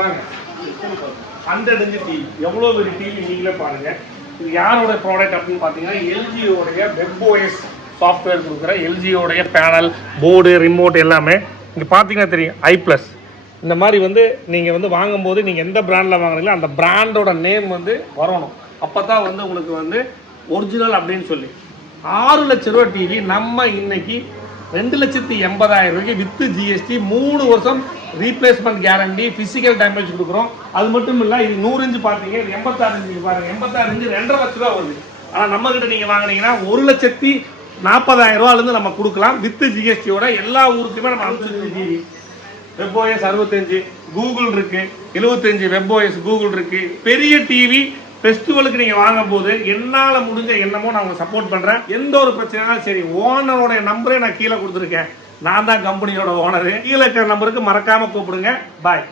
வாங்க 100 inch TV எவ்வளோ பெரிய டிவி நீங்களே பாருங்க. இது யாரோட ப்ராடக்ட் அப்படின்னு பார்த்தீங்கன்னா எல்ஜியோடைய வெப்ஓஎஸ் சாஃப்ட்வேர் கொடுக்குற எல்ஜியோடைய பேனல் போர்டு ரிமோட் எல்லாமே இங்கே பார்த்தீங்கன்னா தெரியும் i+. இந்த மாதிரி வந்து நீங்கள் வந்து வாங்கும்போது நீங்கள் எந்த பிராண்டில் வாங்குறீங்களோ அந்த பிராண்டோட நேம் வந்து வரணும். அப்போ தான் வந்து உங்களுக்கு வந்து ஒரிஜினல் அப்படின்னு சொல்லி 6 லட்ச ரூபா டிவி நம்ம இன்னைக்கு 2,80,000 ரூபாய்க்கு வித்து ஜிஎஸ்டி 3 வருஷம் ரீப்ளேஸ்மெண்ட் கேரண்டி ஃபிசிக்கல் டேமேஜ் கொடுக்குறோம். அது மட்டும் இல்லை இது 100 இன்ச்சு பார்த்தீங்க, இது 86 இன்ச்சு பாருங்கள், 86 இன்ச்சு 2.5 லட்ச ரூபா வருது. ஆனால் நம்மகிட்ட நீங்கள் வாங்கினீங்கன்னா 1,40,000 ரூபாயிலேருந்து நம்ம கொடுக்கலாம் வித்து ஜிஎஸ்டியோட. எல்லா ஊருக்குமே நம்ம அனுப்பிச்சிருக்கோம். டிவி வெப்ஓஎஸ் 65, கூகுள் இருக்கு 75, வெப்ஓஎஸ் கூகுள் இருக்கு. பெரிய டிவி ஃபெஸ்டிவலுக்கு நீங்கள் வாங்கும் போது என்னால் முடிஞ்ச என்னமோ நான் உங்களுக்கு சப்போர்ட் பண்ணுறேன். எந்த ஒரு பிரச்சனைனாலும் சரி, ஓனரோடைய நம்பரே நான் கீழே கொடுத்துருக்கேன். நான் தான் கம்பெனியோட ஓனரு. கீழே இருக்கிற நம்பருக்கு மறக்காமல் கூப்பிடுங்க. பாய்.